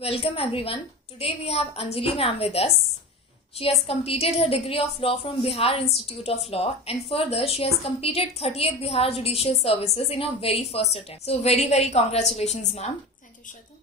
Welcome everyone. Today we have Anjali ma'am with us. She has completed her degree of law from Bihar Institute of Law, and further she has completed 30th Bihar Judicial Services in her very first attempt. So very congratulations ma'am. Thank you Shraddha.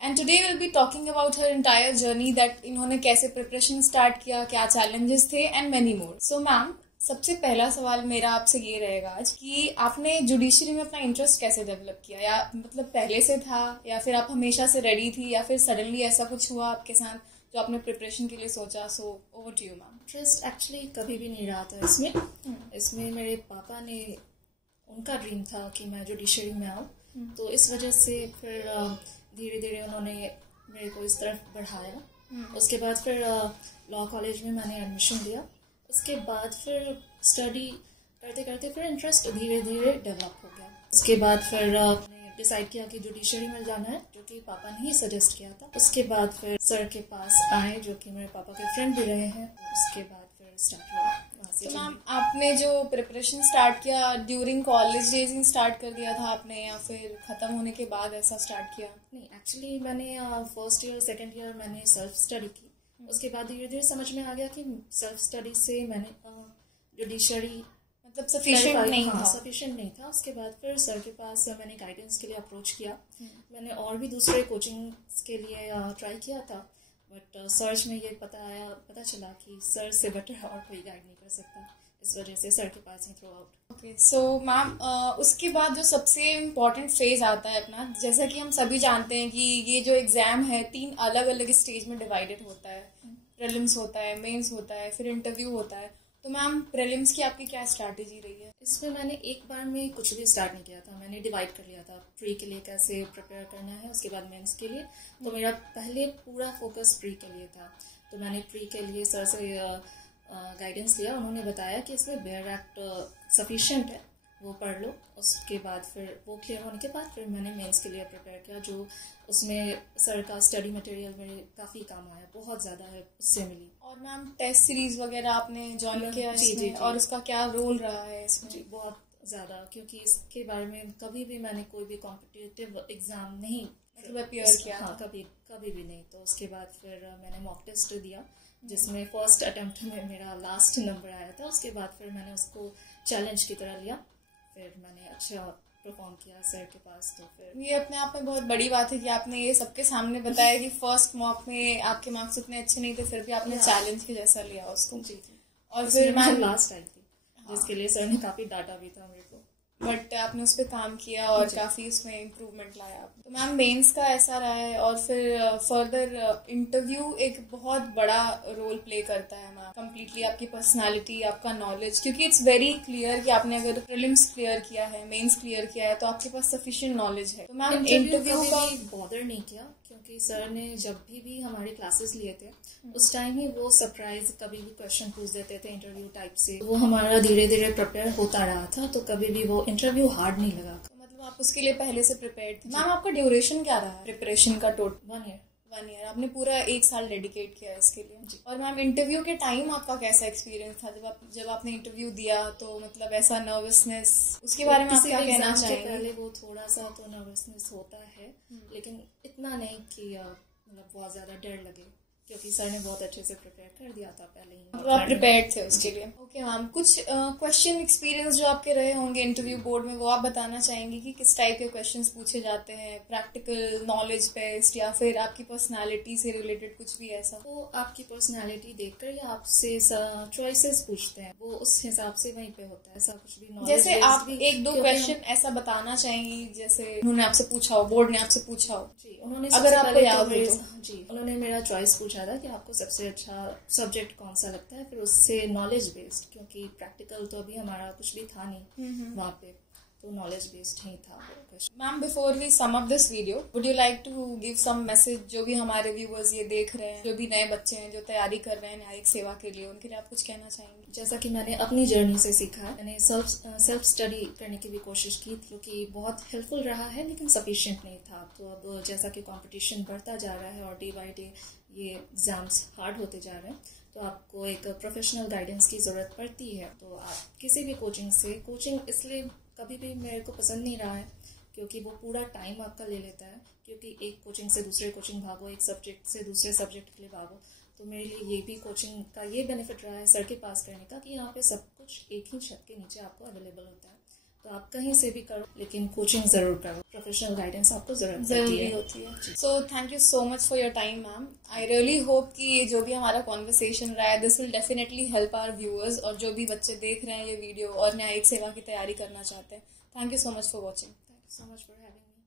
And today we'll be talking about her entire journey, that इन्होंने कैसे preparation start किया, क्या challenges थे and many more. So ma'am, सबसे पहला सवाल मेरा आपसे ये रहेगा आज कि आपने जुडिशरी में अपना इंटरेस्ट कैसे डेवलप किया, या मतलब पहले से था या फिर आप हमेशा से रेडी थी या फिर सडनली ऐसा कुछ हुआ आपके साथ जो आपने प्रिपरेशन के लिए सोचा. So over to you ma'am. Interest actually कभी भी नहीं रहा था इसमें मेरे पापा ने, उनका ड्रीम था कि मैं जुडिशरी में आऊँ, तो इस वजह से फिर धीरे धीरे उन्होंने मेरे को इस तरफ बढ़ाया. उसके बाद फिर लॉ कॉलेज में मैंने एडमिशन लिया. उसके बाद फिर स्टडी करते करते फिर इंटरेस्ट धीरे धीरे डेवलप हो गया. उसके बाद फिर मैंने डिसाइड किया कि जुडिशरी में जाना है, जो कि पापा ने ही सजेस्ट किया था. उसके बाद फिर सर के पास आए, जो कि मेरे पापा के फ्रेंड भी रहे हैं. उसके बाद फिर स्टार्ट हुआ. तो मैम, आपने जो प्रिपरेशन स्टार्ट किया ड्यूरिंग कॉलेज डेज ही स्टार्ट कर दिया था आपने, या फिर खत्म होने के बाद ऐसा स्टार्ट किया? नहीं, एक्चुअली मैंने फर्स्ट ईयर सेकेंड ईयर मैंने सेल्फ स्टडी की. उसके बाद धीरे धीरे समझ में आ गया कि सेल्फ स्टडी से मैंने जुडिशरी मतलब सफिशिएंट नहीं था. उसके बाद फिर सर के पास मैंने गाइडेंस के लिए अप्रोच किया. मैंने और भी दूसरे कोचिंग्स के लिए ट्राई किया था, बट सर्च में ये पता चला कि सर से बेटर और कोई गाइड नहीं कर सकता. इस वजह से सर के पास ही throughout. Okay. So ma'am, उसके बाद जो सबसे इम्पोर्टेंट फेज आता है अपना, जैसा कि हम सभी जानते हैं कि ये जो एग्जाम है 3 अलग अलग स्टेज में डिवाइडेड होता है. प्रीलिम्स होता है, मेंस होता है, फिर इंटरव्यू होता है. तो मैम, प्रीलिम्स की आपकी क्या स्ट्रैटेजी रही है? इसमें मैंने एक बार में कुछ भी स्टार्ट नहीं किया था. मैंने डिवाइड कर लिया था प्री के लिए कैसे प्रिपेयर करना है, उसके बाद मेंस के लिए. तो मेरा पहले पूरा फोकस प्री के लिए था. तो मैंने प्री के लिए सर से गाइडेंस लिया. उन्होंने बताया कि इसमें बेयर एक्ट सफिशिएंट है, वो पढ़ लो. उसके बाद फिर वो क्लियर होने के बाद फिर मैंने मेंस के लिए प्रिपेयर किया, जो उसमें सर का स्टडी मटेरियल मेरे काफ़ी काम आया. बहुत ज़्यादा है उससे मिली. और मैम, टेस्ट सीरीज वगैरह आपने ज्वाइन किया इसमें, और उसका क्या रोल रहा है इसमें? जी, बहुत ज़्यादा, क्योंकि इसके बारे में कभी भी मैंने कोई भी कॉम्पिटिटिव एग्ज़ाम नहीं अपियर किया. हाँ, कभी भी नहीं. तो उसके बाद फिर मैंने मॉक टेस्ट दिया, जिसमें फर्स्ट अटेम्प्ट में मेरा लास्ट नंबर आया था. उसके बाद फिर मैंने उसको चैलेंज की तरह लिया. फिर मैंने अच्छा परफॉर्म किया सर के पास. तो फिर ये अपने आप में बहुत बड़ी बात है कि आपने ये सबके सामने बताया कि फर्स्ट मॉक में आपके मार्क्स उतने अच्छे नहीं थे, फिर भी आपने चैलेंज के जैसा लिया उसको. जी. और फिर मैं लास्ट आई थी, जिसके लिए सर ने काफ़ी डांटा भी था मेरे को, बट आपने उस पर काम किया और काफी उसमें इम्प्रूवमेंट लाया. तो मैम, मेंस का ऐसा रहा है, और फिर फर्दर इंटरव्यू एक बहुत बड़ा रोल प्ले करता है मैम. कम्प्लीटली आपकी पर्सनालिटी, आपका नॉलेज, क्योंकि इट्स वेरी क्लियर कि आपने अगर प्रीलिम्स क्लियर किया है, मेंस क्लियर किया है, तो आपके पास सफिशिएंट नॉलेज है. तो मैम, इंटरव्यू का बॉदर नहीं किया, क्योंकि सर ने जब भी हमारे क्लासेस लिए थे उस टाइम ही वो सरप्राइज कभी भी क्वेश्चन पूछ देते थे इंटरव्यू टाइप से. वो हमारा धीरे धीरे प्रिपेयर होता रहा था, तो कभी भी वो इंटरव्यू हार्ड नहीं लगा. मतलब आप उसके लिए पहले से प्रिपेयर थे. मैम, आपका ड्यूरेशन क्या रहा प्रिपरेशन का? Total 1 year. आपने पूरा 1 साल डेडिकेट किया इसके लिए. और मैम, इंटरव्यू के टाइम आपका कैसा एक्सपीरियंस था जब आपने इंटरव्यू दिया? तो मतलब ऐसा नर्वसनेस, उसके बारे में आप क्या कहना चाहेंगे? पहले वो थोड़ा सा तो नर्वसनेस होता है, लेकिन इतना नहीं कि मतलब बहुत ज्यादा डर लगे, क्योंकि सर ने बहुत अच्छे से प्रिपेयर कर दिया था पहले ही. तो आप प्रिपेयर्ड थे उसके लिए. ओके मैम, कुछ क्वेश्चन एक्सपीरियंस जो आपके रहे होंगे इंटरव्यू बोर्ड में, वो आप बताना चाहेंगे कि किस टाइप के क्वेश्चंस पूछे जाते हैं? प्रैक्टिकल, नॉलेज बेस्ड, या फिर आपकी पर्सनालिटी से रिलेटेड कुछ भी ऐसा? वो आपकी पर्सनालिटी देखकर या आपसे चॉइसेस पूछते हैं, वो उस हिसाब से वहीं पे होता है. ऐसा कुछ भी नॉलेज. जैसे आप 1-2 क्वेश्चन ऐसा बताना चाहेंगी, जैसे उन्होंने आपसे पूछा हो, बोर्ड ने आपसे पूछा हो? जी, उन्होंने अगर आपको याद हो तो. जी, उन्होंने मेरा चॉइस पूछा था कि आपको सबसे अच्छा सब्जेक्ट कौन सा लगता है, फिर उससे नॉलेज बेस्ड, क्योंकि प्रैक्टिकल तो अभी हमारा कुछ भी था नहीं वहाँ पे, तो नॉलेज बेस्ड ही था वो question. Ma'am, before we sum up this video, would you like to give some message, जो भी हमारे व्यूअर्स ये देख रहे हैं, जो भी नए बच्चे हैं जो तैयारी कर रहे हैं न्यायिक सेवा के लिए, उनके लिए आप कुछ कहना चाहेंगे? जैसा कि मैंने अपनी जर्नी से सीखा है, मैंने सेल्फ स्टडी करने की भी कोशिश की, क्योंकि बहुत हेल्पफुल रहा है, लेकिन सफिशिएंट नहीं था. तो अब जैसा कि कंपटीशन बढ़ता जा रहा है और डे बाय डे ये एग्जाम्स हार्ड होते जा रहे हैं, तो आपको एक प्रोफेशनल गाइडेंस की ज़रूरत पड़ती है. तो आप किसी भी कोचिंग इसलिए कभी भी मेरे को पसंद नहीं रहा है क्योंकि वो पूरा टाइम आपका ले लेता है, क्योंकि एक कोचिंग से दूसरे कोचिंग भागो, एक सब्जेक्ट से दूसरे सब्जेक्ट के लिए भागो। तो मेरे लिए ये भी कोचिंग का ये बेनिफिट रहा है सर के पास करने का कि यहाँ पे सब कुछ एक ही छत के नीचे आपको अवेलेबल होता है। तो आप कहीं से भी करो, लेकिन कोचिंग जरूर करो। प्रोफेशनल गाइडेंस आपको जरूरी होती है। So thank you so much for your time ma'am. I really hope कि ये जो भी हमारा कॉन्वर्सेशन रहा है this will definitely help our viewers, और जो भी बच्चे देख रहे हैं ये वीडियो और न्यायिक सेवा की तैयारी करना चाहते हैं। Thank you so much for watching. Thank you so much for having me.